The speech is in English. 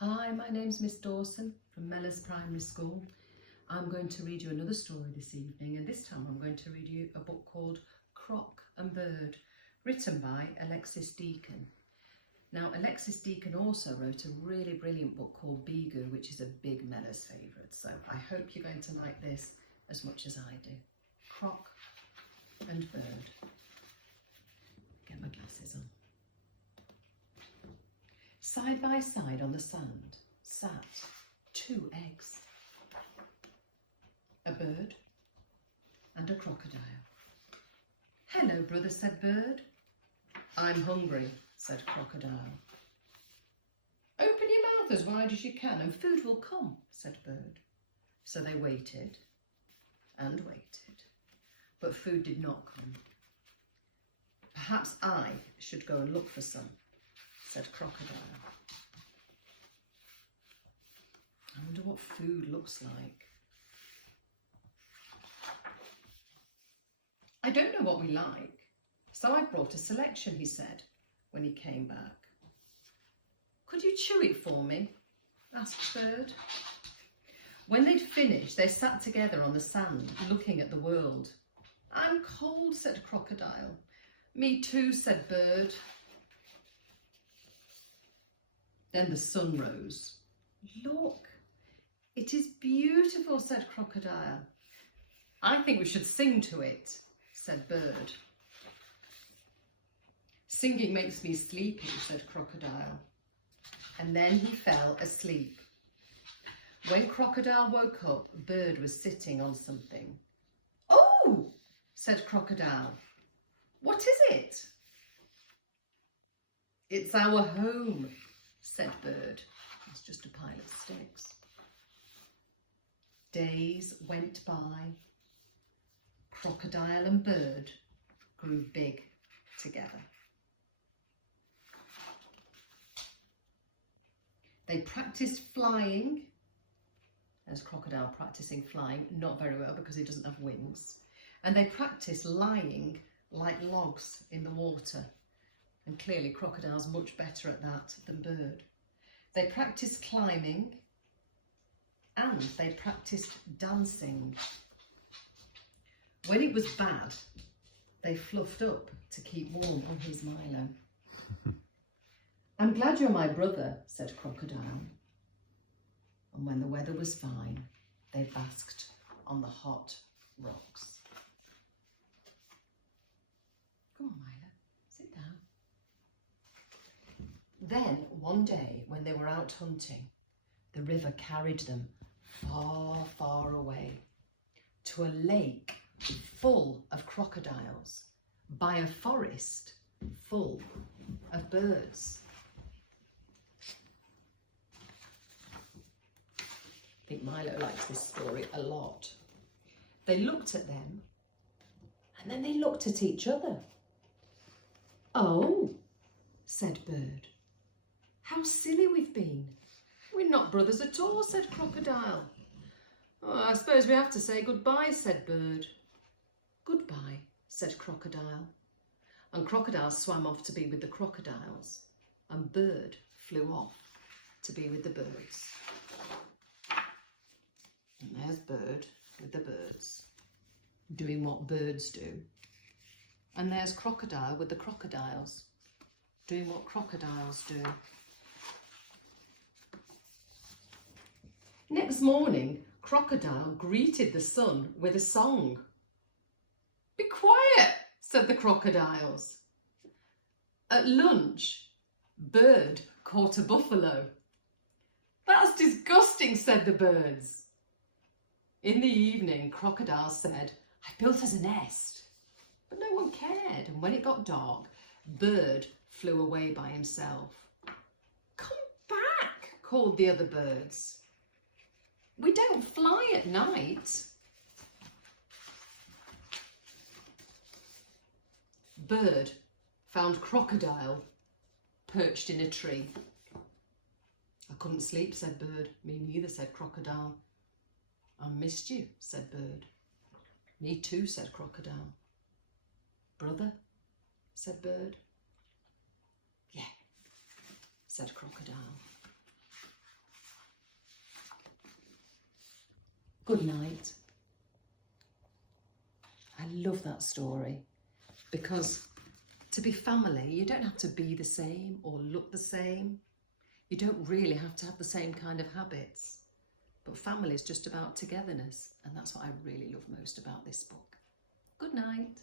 Hi, my name's Miss Dawson from Mellors Primary School. I'm going to read you another story this evening, and this time I'm going to read you a book called Croc and Bird, written by Alexis Deacon. Now, Alexis Deacon also wrote a really brilliant book called Bigu, which is a big Mellors favourite, so I hope you're going to like this as much as I do. Croc and Bird. Get my glasses on. Side by side on the sand sat 2 eggs, a bird and a crocodile. "Hello, brother," said Bird. "I'm hungry," said Crocodile. "Open your mouth as wide as you can and food will come," said Bird. So they waited and waited, but food did not come. "Perhaps I should go and look for some," said Crocodile. "I wonder what food looks like. I don't know what we like, so I brought a selection," he said when he came back. "Could you chew it for me?" asked Bird. When they'd finished, they sat together on the sand, looking at the world. "I'm cold," said Crocodile. "Me too," said Bird. Then the sun rose. "Look, it is beautiful," said Crocodile. "I think we should sing to it," said Bird. "Singing makes me sleepy," said Crocodile. And then he fell asleep. When Crocodile woke up, Bird was sitting on something. "Oh," said Crocodile. "What is it?" "It's our home," said Bird. "It's just a pile of sticks." Days went by. Crocodile and Bird grew big together. They practiced flying. There's Crocodile practicing flying, not very well because he doesn't have wings. And they practiced lying like logs in the water. And clearly Crocodile's much better at that than Bird. They practiced climbing and they practiced dancing. When it was bad, they fluffed up to keep warm on his Milo. "I'm glad you're my brother," said Crocodile. And when the weather was fine, they basked on the hot rocks. Come on, Milo, sit down. Then, one day, when they were out hunting, the river carried them far, far away to a lake full of crocodiles by a forest full of birds. I think Milo likes this story a lot. They looked at them and then they looked at each other. "Oh," said Bird. "How silly we've been. We're not brothers at all," said Crocodile. "Oh, I suppose we have to say goodbye," said Bird. "Goodbye," said Crocodile. And Crocodile swam off to be with the crocodiles, and Bird flew off to be with the birds. And there's Bird with the birds, doing what birds do. And there's Crocodile with the crocodiles, doing what crocodiles do. Next morning, Crocodile greeted the sun with a song. "Be quiet," said the crocodiles. At lunch, Bird caught a buffalo. "That's disgusting," said the birds. In the evening, Crocodile said, "I built us a nest." But no one cared, and when it got dark, Bird flew away by himself. "Come back," called the other birds. "We don't fly at night." Bird found Crocodile perched in a tree. "I couldn't sleep," said Bird. "Me neither," said Crocodile. "I missed you," said Bird. "Me too," said Crocodile. "Brother?" said Bird. "Yeah," said Crocodile. Good night. I love that story because to be family, you don't have to be the same or look the same. You don't really have to have the same kind of habits. But family is just about togetherness, and that's what I really love most about this book. Good night.